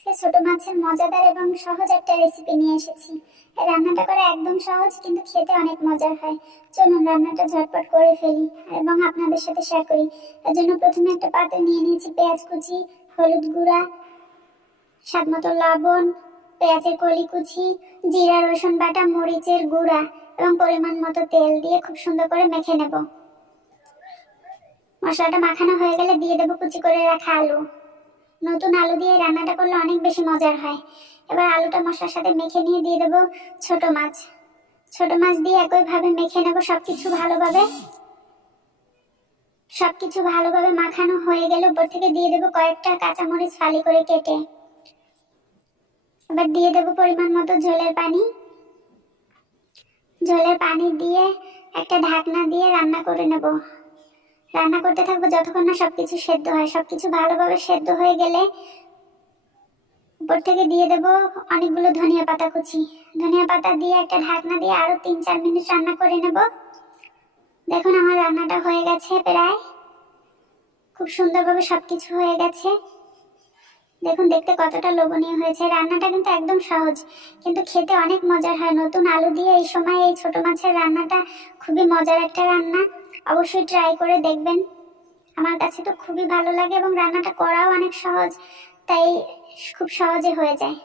আজকে ছোট মাছের মজাদার এবং সহজ একটা রেসিপি নিয়ে এসেছি। এই রান্নাটা করা একদম সহজ, কিন্তু খেতে অনেক মজার হয়। চলুন রান্নাটা ঝটপট করে ফেলি এবং আপনাদের সাথে শেয়ার করি। এর জন্য প্রথমে একটা পাত্রে নিয়ে নিয়েছি পেঁয়াজ কুচি, হলুদ গুঁড়া, স্বাদ মতো লবণ, পেঁয়াজের কলি কুচি, জিরা রসুন বাটা, মরিচের গুঁড়া এবং পরিমাণ মতো তেল দিয়ে খুব সুন্দর করে মেখে নেব। মশলাটা মাখানো হয়ে গেলে দিয়ে দেবো কুচি করে রাখা আলু। নতুন আলু দিয়ে রান্নাটা করলে অনেক বেশি মজার হয়। এবার আলুটা মশলার সাথে মেখে নিয়ে দিয়ে দেবো ছোট মাছ। ছোট মাছ দিয়ে একইভাবে মেখে নেব সবকিছু ভালোভাবে মাখানো হয়ে গেলে উপর থেকে দিয়ে দেবো কয়েকটা কাঁচামরিচ ফালি করে কেটে। এবার দিয়ে দেবো পরিমাণ মতো ঝোলের পানি দিয়ে একটা ঢাকনা দিয়ে রান্না করে নেব। রান্না করতে থাকবো যতক্ষণ না সবকিছু সেদ্ধ হয়। সবকিছু ভালোভাবে সেদ্ধ হয়ে গেলে উপর থেকে দিয়ে দেব অনেকগুলো ধনিয়া পাতা কুচি। ধনিয়া পাতা দিয়ে একটা ঢাকনা দিয়ে আরো 3-4 মিনিট রান্না করে নেব। দেখুন আমার রান্নাটা হয়ে গেছে, প্রায় খুব সুন্দরভাবে সবকিছু হয়ে গেছে। দেখুন দেখতে কতটা লোভনীয় হয়েছে। রান্নাটা কিন্তু একদম সহজ, কিন্তু খেতে অনেক মজার হয়। নতুন আলু দিয়ে এই সময় এই ছোট মাছের রান্নাটা খুবই মজার একটা রান্না। অবশ্যই ট্রাই করে দেখবেন। আমার কাছে তো খুবই ভালো লাগে এবং রান্নাটা করাও অনেক সহজ, তাই খুব সহজে হয়ে যায়।